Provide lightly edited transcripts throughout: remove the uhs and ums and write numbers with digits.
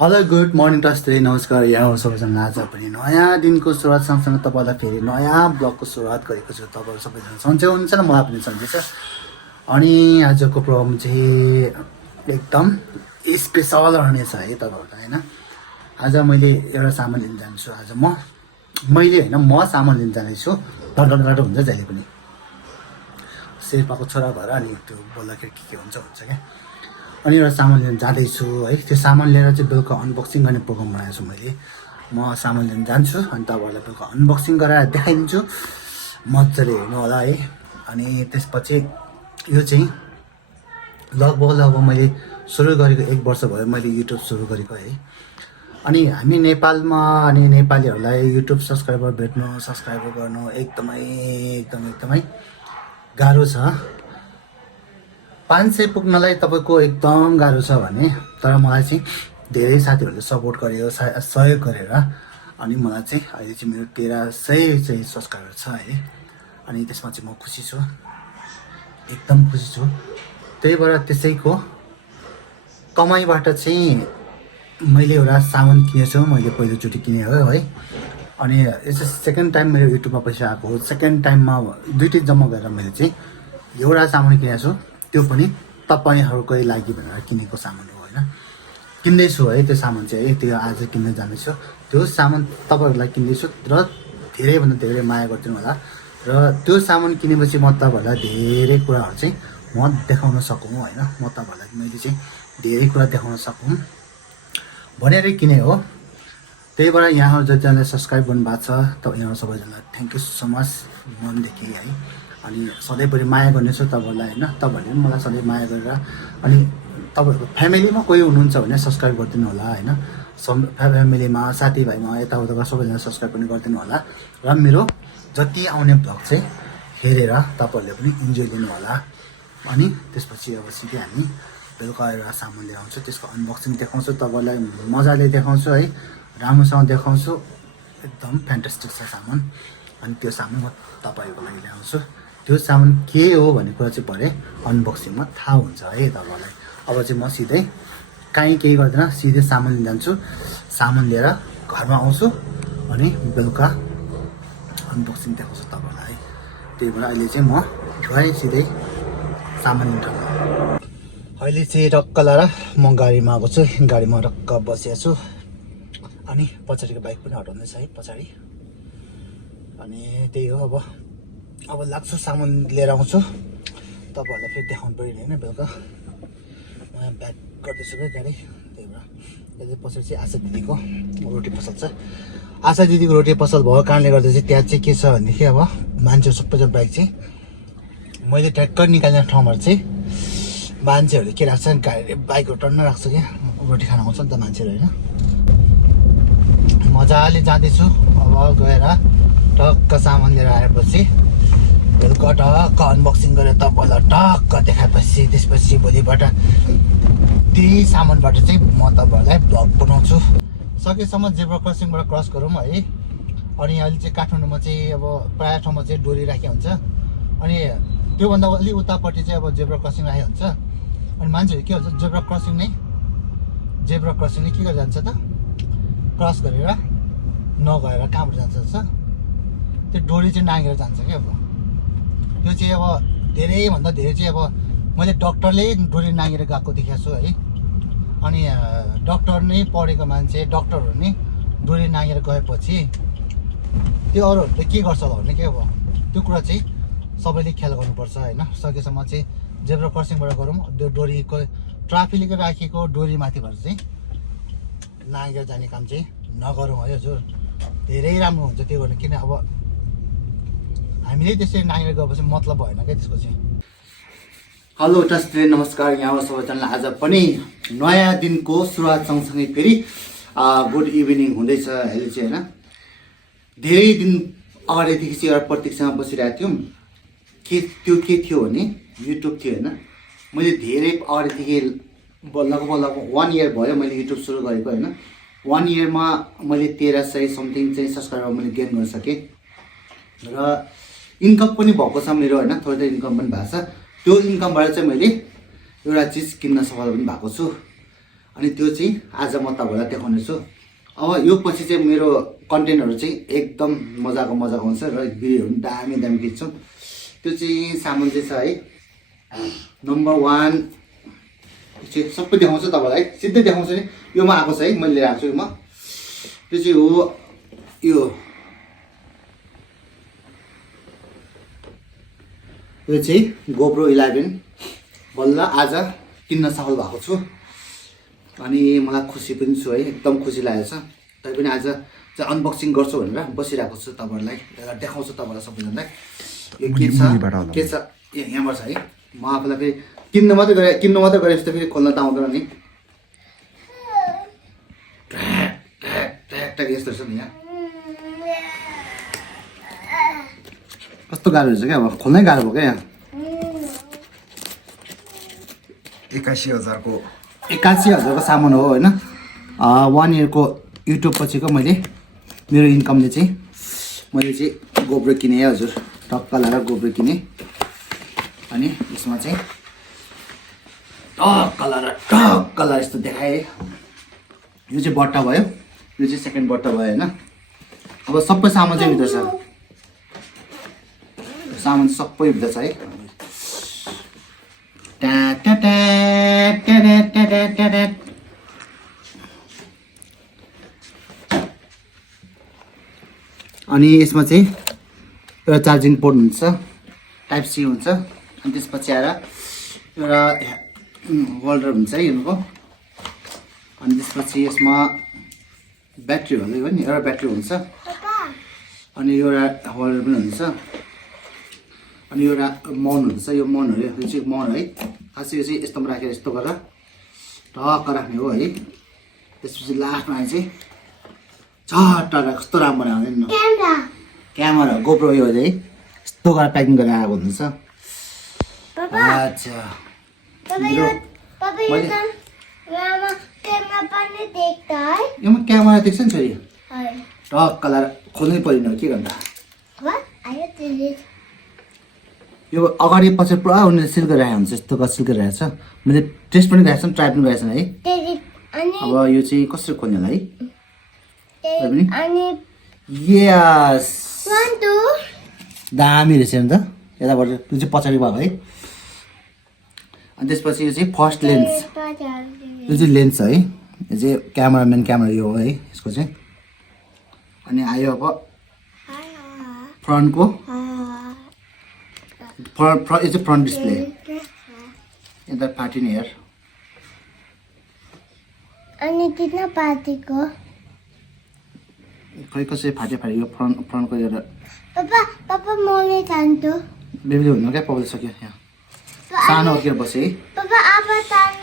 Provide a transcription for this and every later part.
Hello good morning टस्टे नमस्कार यहाँ सबैजना आज पनि नयाँ दिनको सुरुवात सँगसँगै तपाईँलाई फेरि नयाँ ब्लगको सुरुवात गरेको छु। तपाईँहरू सबैजना सन्चै हुनुहुन्छ र मलाई पनि सन्चै छ। अनि आजको प्रोग्राम चाहिँ एकदम स्पेसल रहनेछ है तपाईँहरूलाई होइन। आज मैले एउटा सामान लिन जान्छु। आज मैले होइन म सामान लिन जानेछु। डर हुन्छ जहिले पनि शेर्पाको छोरा भएर अनि त्यो बोल्दाखेरि के हुन्छ क्या। अनि एउटा सामान लिन जाँदैछु है। त्यो सामान लिएर चाहिँ बेलुका अनबक्सिङ गर्ने प्रोग्राम बनाएको छु मैले। म सामान लिन जान्छु अनि तपाईँहरूलाई बेलुका अनबक्सिङ गरेर देखाइदिन्छु। मजाले हेर्नु होला है। अनि त्यसपछि यो चाहिँ लगभग मैले सुरु गरेको 1 वर्ष भयो मैले युट्युब सुरु गरेको है। अनि हामी नेपालमा अनि नेपालीहरूलाई युट्युब सब्सक्राइबर भेट्नु सब्सक्राइबर गर्नु एकदमै गाह्रो छ। 500 पुग्नलाई तपाईँको एकदम गाह्रो छ भने तर मलाई चाहिँ धेरै साथीहरूले सपोर्ट गर्यो सहयोग गरेर अनि मलाई चाहिँ अहिले चाहिँ मेरो 1300 चाहिँ सब्सक्राइबर छ है। अनि त्यसमा चाहिँ म खुसी छु, एकदम खुसी छु। त्यही भएर त्यसैको कमाइबाट चाहिँ मैले एउटा सामान किनेछु। मैले पहिलोचोटि किने हो है। अनि यो चाहिँ सेकेन्ड टाइम मेरो युट्युबमा पैसा आएको हो। सेकेन्ड टाइममा दुइटै जम्मा गरेर मैले चाहिँ एउटा सामान किनेको छु। त्यो पनि तपाईँहरूकै लागि भनेर किनेको सामान हो होइन। किन्दैछु है त्यो सामान चाहिँ त्यो आज किन्न जाँदैछु। त्यो सामान तपाईँहरूलाई किन्दैछु र धेरैभन्दा धेरै माया गरिदिनु होला। र त्यो सामान किनेपछि म तपाईँहरूलाई धेरै कुराहरू चाहिँ म देखाउन सकौँ होइन। म तपाईँहरूलाई मैले चाहिँ धेरै कुरा देखाउन सकौँ भनेर किने हो। त्यही भएर यहाँहरू जतिजनाले सब्सक्राइब गर्नुभएको छ त यहाँहरू सबैजनालाई थ्याङ्क यू सो मच मनदेखि है। अनि सधैँभरि माया गर्नेछु तपाईँहरूलाई होइन। तपाईँहरूले पनि मलाई सधैँ माया गरेर अनि तपाईँहरूको फ्यामिलीमा कोही हुनुहुन्छ भने सब्सक्राइब गरिदिनु होला होइन। फ्यामिलीमा साथीभाइमा यताउता सबैजना सब्सक्राइब पनि गरिदिनु होला। र मेरो जति आउने भ्लग चाहिँ हेरेर तपाईँहरूले पनि इन्जोय लिनु होला। अनि त्यसपछि अब सिधै हामी बेलुका एउटा सामान लिएर आउँछु। त्यसको अनबक्सिङ देखाउँछु तपाईँलाई मजाले देखाउँछु है। राम्रोसँग देखाउँछु। एकदम फ्यान्टास्टिक छ सामान। अनि त्यो सामान म तपाईँहरूको लागि ल्याउँछु। त्यो सामान के हो भन्ने कुरा चाहिँ भरे अनबक्सिङमा थाहा हुन्छ है तपाईँहरूलाई। अब चाहिँ म सिधै केही गर्दैन, सिधै सामान लिन जान्छु। सामान लिएर घरमा आउँछु अनि बेलुका अनबक्सिङ देखाउँछु तपाईँहरूलाई। त्यही भएर अहिले चाहिँ म गएँ सिधै सामान लिन। अहिले चाहिँ रक्क लाएर म गाडीमा आएको छु। गाडीमा रक्क बसिएको छु अनि पछाडिको बाइक पनि हटाउँदैछ है पछाडि। अनि त्यही हो अब लाग्छु सामान लिएर आउँछु। तपाईँहरूलाई फेरि देखाउनु पऱ्यो होइन बेलुका। म ब्याक गर्दैछु क्या गाडी। त्यही भएर यो चाहिँ पछाडि चाहिँ आशा दिदीको रोटी पसल छ। आशा दिदीको रोटी पसल भएको कारणले गर्दा चाहिँ त्यहाँ चाहिँ के छ भनेदेखि अब मान्छेहरू सबैजना बाइक चाहिँ मैले ट्र्याक्टर निकाल्ने ठाउँमा चाहिँ मान्छेहरूले के राख्छ गाडी बाइकहरू टन्न राख्छ क्या। रोटी खान आउँछ नि त मान्छेहरू होइन। मजाले जाँदैछु अब गएर टक्क सामान लिएर आएपछि बेलुका टक्क अनबक्सिङ गरेर तपाईँलाई टक्क देखाएपछि त्यसपछि भोलिबाट त्यही सामानबाट चाहिँ म तपाईँहरूलाई भ्लग बनाउँछु। सकेसम्म जेब्रा क्रसिङबाट क्रस गरौँ है। अनि अहिले चाहिँ काठमाडौँमा चाहिँ अब प्रायः ठाउँमा चाहिँ डोरी राखेको हुन्छ। अनि त्योभन्दा अलि उतापट्टि चाहिँ अब जेब्रा क्रसिङ राखेको हुन्छ। अनि मान्छेहरू के भन्छ जेब्रा क्रसिङ नै के गरेर जान्छ त क्रस गरेर नगएर कहाँबाट जान्छ त्यो डोरी चाहिँ नागेर जान्छ क्या। अब त्यो चाहिँ अब धेरैभन्दा धेरै चाहिँ अब मैले डक्टरले डोरी नागेर गएको देखेको छु है। अनि डक्टर नै पढेको मान्छे डक्टरहरू नै डोरी नागेर गएपछि त्यो अरूहरूले के गर्छ होला भने के अब त्यो कुरा चाहिँ सबैले ख्याल गर्नुपर्छ होइन। सकेसम्म चाहिँ जेब्रा क्रसिङबाट गरौँ। त्यो डोरीको ट्राफिकले राखेको डोरीमाथिबाट चाहिँ नागेर जाने काम चाहिँ नगरौँ है हजुर। धेरै राम्रो हुन्छ त्यो गर्नु। किन अब हामीले त्यसरी नागेर गएपछि मतलब भएन क्या त्यसको चाहिँ। हेलो टस्टे नमस्कार यहाँ सबैजनालाई आज पनि नयाँ दिनको सुरुवात सँगसँगै फेरि गुड इभिनिङ हुँदैछ अहिले चाहिँ होइन। धेरै दिन अगाडिदेखि चाहिँ एउटा प्रतीक्षामा बसिरहेको थियौँ। के थियो भने युट्युब थियो होइन। मैले धेरै अगाडिदेखि लगभग 1 इयर भयो मैले युट्युब सुरु गरेको होइन। 1 इयरमा मैले 1300 समथिङ चाहिँ सब्सक्राइबर मैले गेन गर्न सकेँ र इन्कम पनि भएको छ मेरो होइन। थोरै इन्कम पनि भएको छ। त्यो इन्कमबाट चाहिँ मैले एउटा चिज किन्न सफल पनि भएको छु। अनि त्यो चाहिँ आज म तपाईँलाई देखाउने छु। अब यो पछि चाहिँ मेरो कन्टेन्टहरू चाहिँ एकदम मजाको हुन्छ र भिडियोहरू पनि दामी दामी खिच्छु। त्यो चाहिँ सामान चाहिँ छ है, नम्बर 1 चाहिँ सबै देखाउँछु तपाईँलाई, सिधै देखाउँछु नि। यो म आएको छ है, मैले लिएर आएको छु म। त्यो चाहिँ हो यो चाहिँ GoPro 11 बल्ल आज किन्न सफल भएको छु। अनि मलाई खुसी पनि छु है, एकदम खुसी लागेको छ। तै पनि आज चाहिँ अनबक्सिङ गर्छु भनेर बसिरहेको छु, तपाईँहरूलाई देखाउँछु तपाईँलाई सबैजनालाई। यो के छ यहाँबाट छ है। म आफूलाई फेरि किन्नु मात्रै गरे जस्तो फेरि खोल्न त आउँदैन नि। यस्तो छ नि यहाँ, कस्तो गाह्रो रहेछ क्या, अब खोल्नै गाह्रो भयो क्या यहाँ। 81,000 को सामान हो होइन। 1 इयरको युट्युब पछिको मेरो इन्कमले चाहिँ मैले चाहिँ GoPro किनेँ है हजुर, टक्क लगाएर GoPro किनेँ। अनि यसमा चाहिँ टक्क लगाएर यस्तो देखाएँ। यो चाहिँ बट्टा भयो, यो चाहिँ सेकेन्ड बट्टा भयो होइन। अब सबै सामान चाहिँ भित्र छ, सामान सबै भित्र छ है। अनि यसमा चाहिँ एउटा चार्जिङ पोर्ट हुन्छ, टाइप सी हुन्छ। अनि त्यसपछि आएर एउटा होल्डर हुन्छ है यिनको। अनि त्यसपछि यसमा ब्याट्री हो नि, एउटा ब्याट्री हुन्छ। अनि एउटा होल्डर पनि हुन्छ। अनि एउटा माउन्ट हुन्छ, यो माउन्ट हो, यो चाहिँ माउन्ट है। खासै यो चाहिँ यस्तोमा राखेर यस्तो गरेर टक्क राख्ने हो है। त्यसपछि लास्टमा चाहिँ झट्ट कस्तो राम्रो बनाउने नि क्यामेरा GoPro यो है, यस्तो गरेर प्याकिङ गरेर आएको हुन्छ। अच्छा यसमा क्यामेरा देख्छ नि छोरी, टक्क लगाएर खोल्नै परेन के गर्दा। यो अगाडि पछि पुरा उनीहरूले सिल गरिरहेको हुन्छ, यस्तो सिल गरिरहेको छ। मैले टेस्ट पनि गरेको छु, ट्राई पनि गरेको छु है। अब यो चाहिँ कसरी खोल्ने होला है। यस दामी रहेछ नि त, यताबाट त्यो चाहिँ पछाडि भएको है। अनि त्यसपछि यो चाहिँ फर्स्ट लेन्स, यो चाहिँ लेन्स है। यो चाहिँ क्यामेराम्यान क्यामेरा यो हो है यसको चाहिँ। अनि आयो अब फ्रन्टको, यो चाहिँ फ्रन्ट डिस्प्ले, यता फाटिने हेर। अनि किन पार्टीको खै कसरी फाट्यो यो फ्रन्टको एउटा। पापा मैले तान्छु बेबी हुनु क्या, पाउँदै सक्यो यहाँ सानो उठेर बसेँ है।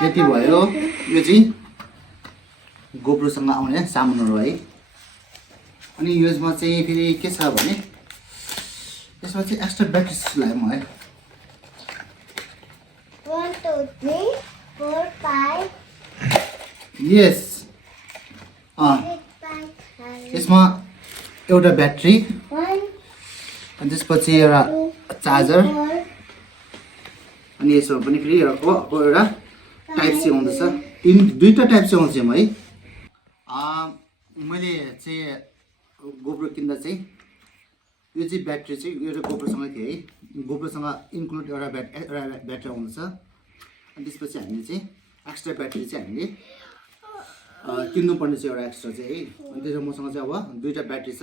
यति भयो। यो चाहिँ GoProसँग आउने सामानहरू है। अनि यसमा चाहिँ फेरि के छ भने यसमा चाहिँ एक्स्ट्रा ब्याट्री लाग्यो म है। 1 2 3 4 5 यस यसमा एउटा ब्याट्री, अनि त्यसपछि एउटा चार्जर। अनि यसमा पनि फेरि एउटा टाइप सी आउँदछ, दुईवटा टाइप सी आउँछ है। मैले चाहिँ GoPro किन्दा चाहिँ यो चाहिँ ब्याट्री चाहिँ एउटा GoProसँगै थियो है। GoProसँग इन्क्लुड एउटा ब्याट्री आउँदछ। अनि त्यसपछि हामीले चाहिँ एक्स्ट्रा ब्याट्री चाहिँ हामीले किन्नुपर्ने चाहिँ एउटा एक्स्ट्रा चाहिँ है। अनि त्यसमा मसँग चाहिँ अब दुईवटा ब्याट्री छ।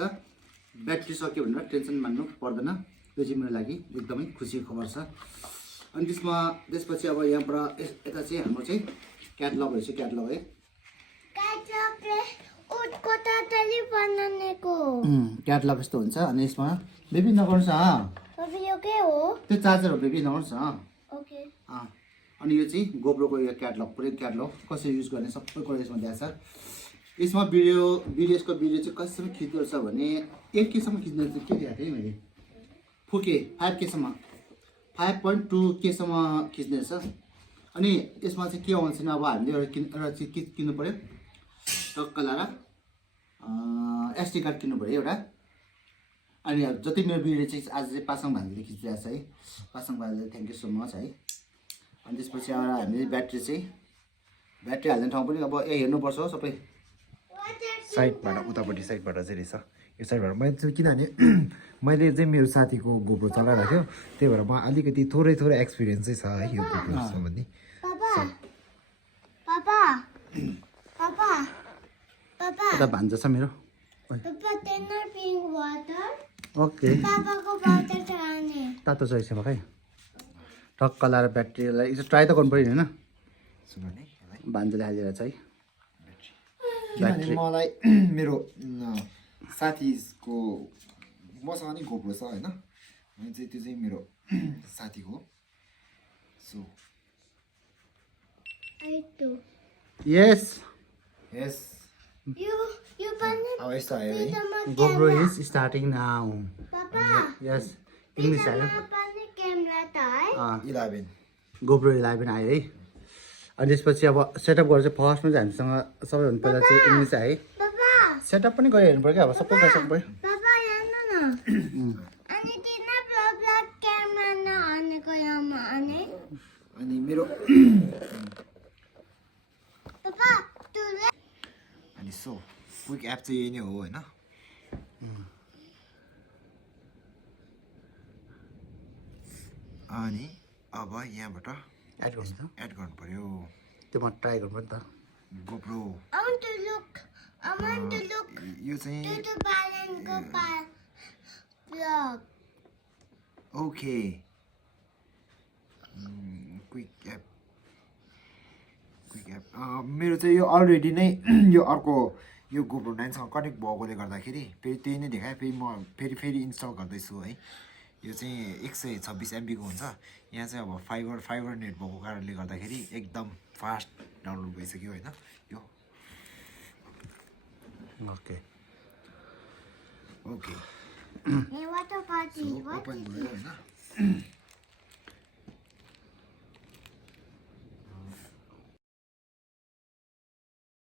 ब्याट्री सक्यो भनेर टेन्सन मान्नु पर्दैन, यो चाहिँ मेरो लागि एकदमै खुसीको खबर छ। अनि त्यसपछि अब यहाँबाट यता चाहिँ हाम्रो चाहिँ क्याटलग रहेछ, क्याटलग है। क्याटलग यस्तो हुन्छ। अनि यसमा बेबी नगर्नुहोस् त्यो चार्जर हो बेबी, नगर्नुहोस्। अनि यो चाहिँ GoProको यो क्याटलग, पुरै क्याटलग कसरी युज गर्ने सबै कुरा यसमा दिएको छ। यसमा भिडियोको भिडियो चाहिँ कसरी खिच्दो रहेछ भने 8Kसम्म खिच्ने चाहिँ के दिएको थिएँ मैले, 4K 5Kसम्म 5.2Kसम्म खिच्ने रहेछ। अनि यसमा चाहिँ के आउँछ भने अब हामीले एउटा चाहिँ किन्नु पऱ्यो, टक्क लगाएर SD कार्ड किन्नु पऱ्यो एउटा। अनि जति मेरो भिडियो चाहिँ आज चाहिँ पासाङ भान्जीले खिचिरहेको छ है, पासाङ भान्जीले थ्याङ्क यू सो मच है। अनि त्यसपछि एउटा हामीले ब्याट्री चाहिँ ब्याट्री हाल्ने ठाउँ पनि अब हेर्नुपर्छ हो सबै साइडबाट उतापट्टि साइडबाट चाहिँ रहेछ यो साइडबाट मैले चाहिँ किनभने मैले चाहिँ मेरो साथीको गोप्रो चलाइरहेको थियो त्यही भएर म अलिकति थोरै एक्सपिरियन्स चाहिँ छ है यो गोप्रो सम्बन्धी पापा पापा पापा पापा यता भान्जा छ मेरो पापा टेनर पिङ वाटर ओके पापाको वाटर खाने तातो छ यसमा खै टक्क लाएर ब्याट्रीलाई यसो ट्राई त गर्नु पऱ्यो नि होइन सुन्नु नि यसलाई भान्जाले हालिदिएर चाहिँ किनभने मलाई मेरो साथीको मसँग नि गोप्रो छ होइन अनि चाहिँ त्यो चाहिँ मेरो साथीको हो सो आई टु यस यस यो पनि अब यस्तो आयो है GoPro is starting now papa yes English आयो पनि क्यामेरा त है 11 गोप्रो 11 आयो है अनि त्यसपछि अब सेटअप गरेर चाहिँ फर्स्टमा चाहिँ हामीसँग सबैभन्दा पहिला चाहिँ इङ्ग्लिस आयो है पापा सेटअप पनि गरिहेर्नु पऱ्यो क्या अब सबै गरिसक्नु पऱ्यो पापा हेर्नु न अनि किन ब्लग क्यामेरा नहानेको यहाँ हाने अनि मेरो पापा तुले अनि सो क्विक एप चाहिँ यही नै हो होइन अनि अब यहाँबाट एड गर्नु त एड गर्नु पर्यो त्यो म ट्राई गर्नु नि त GoPro I want to look यो चाहिँ to the balance vlog. Okay quick app मेरो चाहिँ यो अलरेडी नै यो अर्को यो गोप्रो 9सँग कनेक्ट भएकोले गर्दाखेरि फेरि त्यही नै देखाएँ फेरि म फेरि इन्स्टल गर्दैछु है यो चाहिँ 126 MB को हुन्छ यहाँ चाहिँ अब फाइबर नेट भएको कारणले गर्दाखेरि एकदम फास्ट डाउनलोड भइसक्यो होइन यो okay okay Hey, what about so you? What open is भयो होइन